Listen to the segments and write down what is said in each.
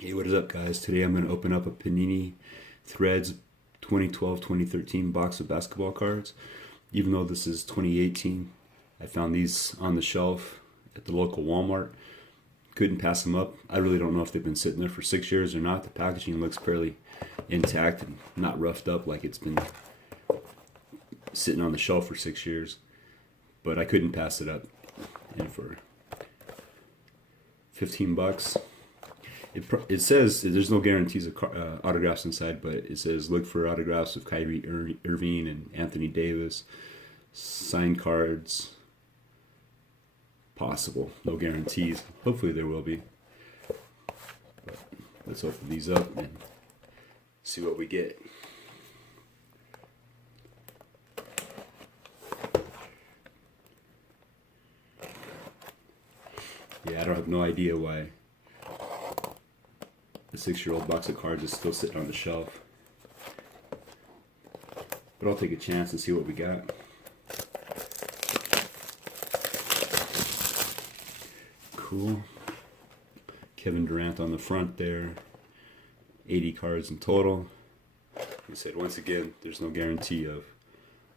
Hey, what is up, guys? Today I'm going to open up a Panini Threads 2012-2013 box of basketball cards. Even though this is 2018, I found these on the shelf at the local Walmart. Couldn't pass them up. I really don't know if they've been sitting there for 6 years or not. The packaging looks fairly intact and not roughed up like it's been sitting on the shelf for 6 years. But I couldn't pass it up. And for 15 bucks. It says there's no guarantees of autographs inside, but it says look for autographs of Kyrie Irving and Anthony Davis, signed cards, possible, no guarantees. Hopefully there will be. But let's open these up and see what we get. Yeah, I don't have no idea why the 6-year-old box of cards is still sitting on the shelf. But I'll take a chance and see what we got. Cool. Kevin Durant on the front there. 80 cards in total. Like I said, once again, there's no guarantee of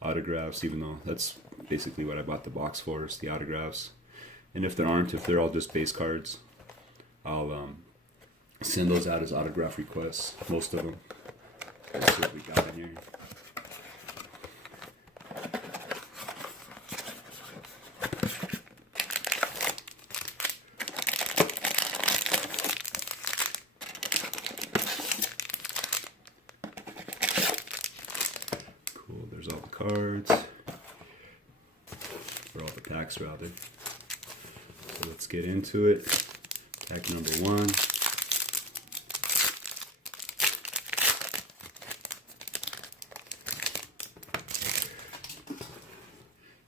autographs, even though that's basically what I bought the box for, is the autographs. And if they're all just base cards, I'll send those out as autograph requests, most of them. Let's see what we got in here. Cool, there's all the cards. Or all the packs, rather. So let's get into it. Pack number 1.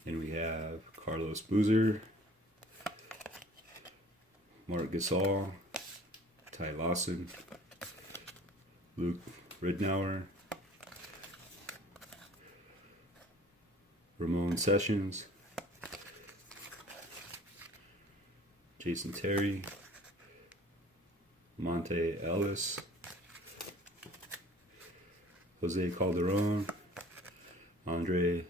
And we have Carlos Boozer, Mark Gasol, Ty Lawson, Luke Ridnour, Ramon Sessions, Jason Terry, Monte Ellis, Jose Calderon, Andre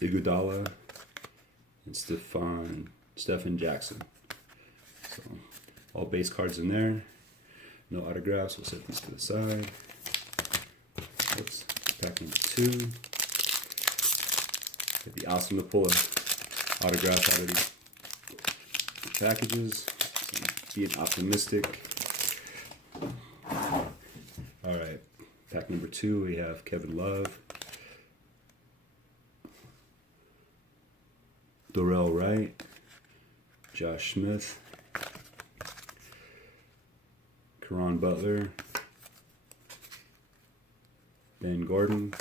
Iguodala, and Stephen Jackson. So all base cards in there. No autographs. We'll set these to the side. Oops. Pack number 2. It'd be awesome to pull an autograph out of these packages. Being optimistic. Alright. Pack number 2, we have Kevin Love, Dorell Wright, Josh Smith, Caron Butler, Ben Gordon,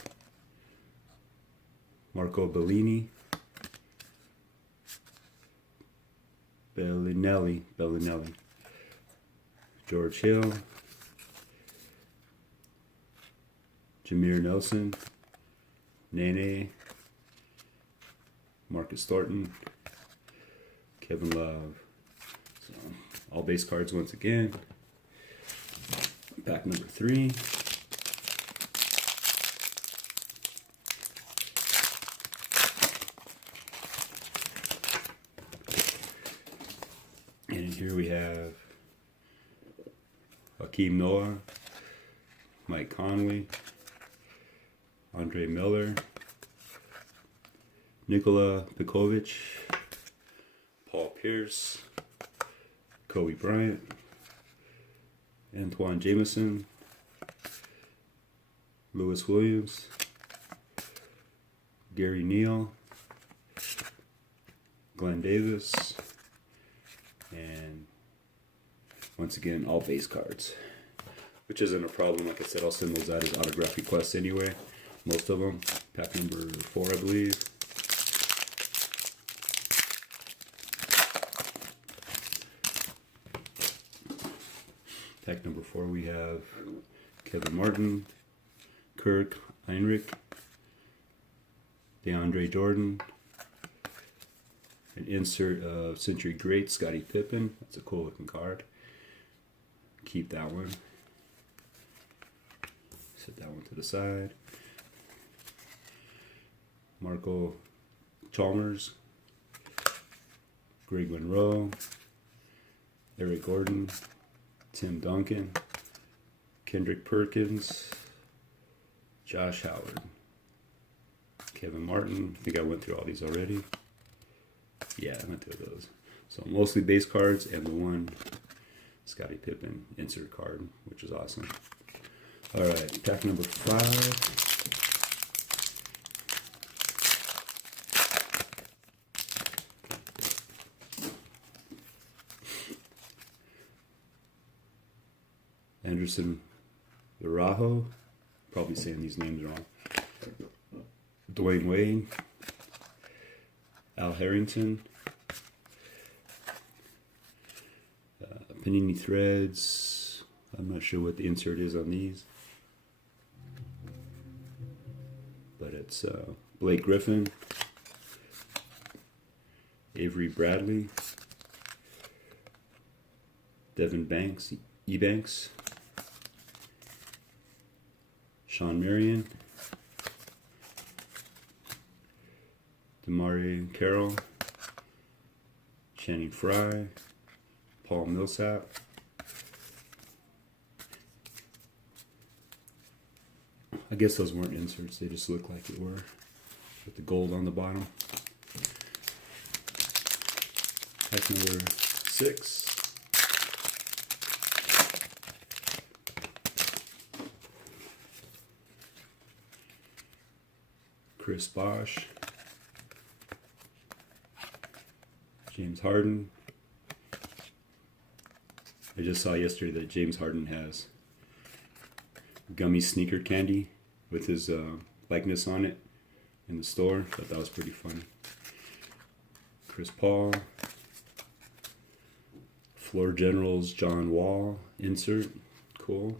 Marco Bellinelli, George Hill, Jameer Nelson, Nene, Marcus Thornton, Kevin Love. So, all base cards once again. Pack number 3. And in here we have Hakeem Noah, Mike Conley, Andre Miller, Nikola Pekovic, Paul Pierce, Kobe Bryant, Antoine Jameson, Lewis Williams, Gary Neal, Glenn Davis, and once again, all base cards, which isn't a problem. Like I said, I'll send those out as autograph requests anyway, most of them. Pack number 4, I believe. Pack number 4, we have Kevin Martin, Kirk Heinrich, DeAndre Jordan, an insert of Century Great Scottie Pippen. That's a cool looking card. Keep that one. Set that one to the side. Marco Chalmers, Greg Monroe, Eric Gordon, Tim Duncan, Kendrick Perkins, Josh Howard, Kevin Martin. I think I went through all these already. Yeah, I went through those. So mostly base cards and the one Scottie Pippen insert card, which is awesome. All right, pack number 5. Anderson Virajo, probably saying these names wrong. Dwayne Wade, Al Harrington, Panini Threads. I'm not sure what the insert is on these, but it's Blake Griffin, Avery Bradley, Devin Banks, Ebanks, Sean Marion, Damari Carroll, Channing Frye, Paul Millsap, I guess those weren't inserts, they just look like it were, with the gold on the bottom. Pack number 6. Chris Bosh, James Harden. I just saw yesterday that James Harden has gummy sneaker candy with his likeness on it in the store. Thought that was pretty funny. Chris Paul, Floor Generals John Wall insert. Cool.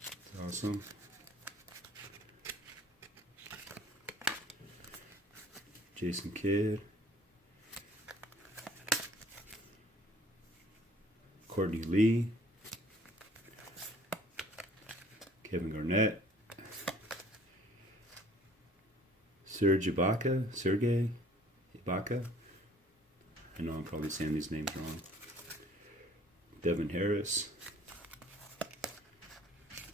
That's awesome. Jason Kidd, Courtney Lee, Kevin Garnett, Serge Ibaka. I know I'm probably saying these names wrong. Devin Harris,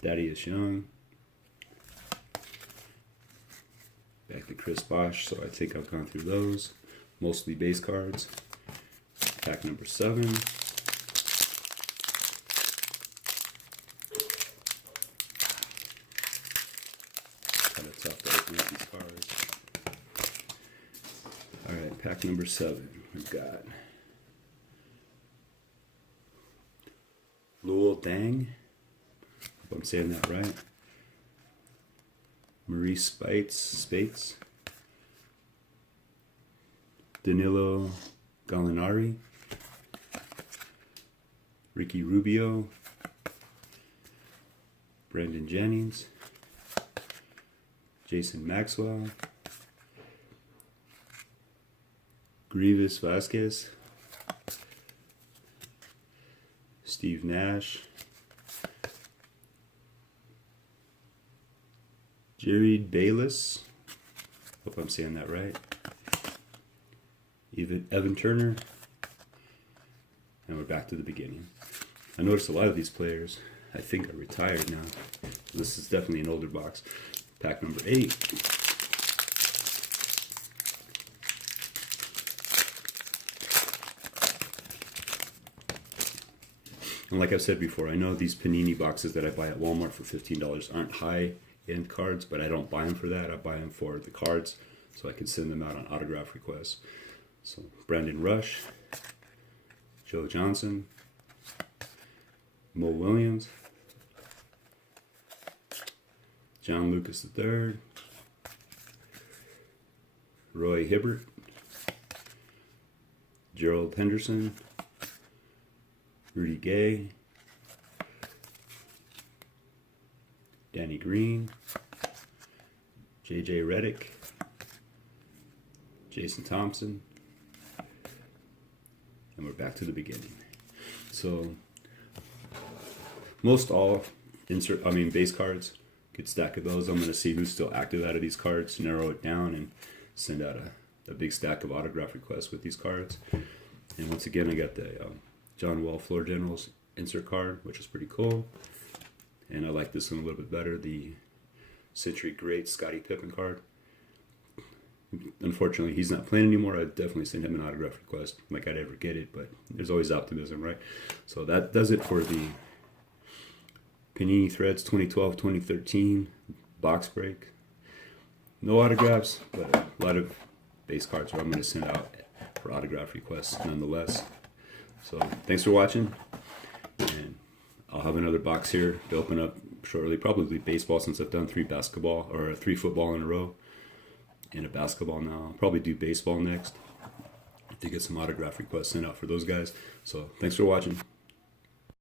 Thaddeus Young. Back to Chris Bosh, so I think I've gone through those. Mostly base cards. Pack number 7. Kind of tough to open up these cards. Alright, pack number 7. We've got Luol Deng. Hope I'm saying that right. Maurice Spates, Danilo Gallinari, Ricky Rubio, Brandon Jennings, Jason Maxwell, Grievous Vasquez, Steve Nash, Jared Bayless, hope I'm saying that right, Evan Turner, and we're back to the beginning. I noticed a lot of these players, I think, are retired now. This is definitely an older box. Pack number 8. And like I've said before, I know these Panini boxes that I buy at Walmart for $15 aren't high-end cards, but I don't buy them for that. I buy them for the cards so I can send them out on autograph requests. So Brandon Rush, Joe Johnson, Mo Williams, John Lucas III, Roy Hibbert, Gerald Henderson, Rudy Gay, Danny Green, JJ Redick, Jason Thompson, and we're back to the beginning. So most all base cards. Good stack of those. I'm going to see who's still active out of these cards, narrow it down, and send out a big stack of autograph requests with these cards. And once again, I got the John Wall Floor Generals insert card, which is pretty cool. And I like this one a little bit better, the Century Great Scottie Pippen card. Unfortunately, he's not playing anymore. I'd definitely send him an autograph request, like I'd ever get it, but there's always optimism, right? So that does it for the Panini Threads 2012-2013 box break. No autographs, but a lot of base cards that I'm going to send out for autograph requests nonetheless. So thanks for watching, and I'll have another box here to open up shortly. Probably baseball, since I've done 3 football in a row and a basketball now. I'll probably do baseball next to get some autograph requests sent out for those guys. So thanks for watching.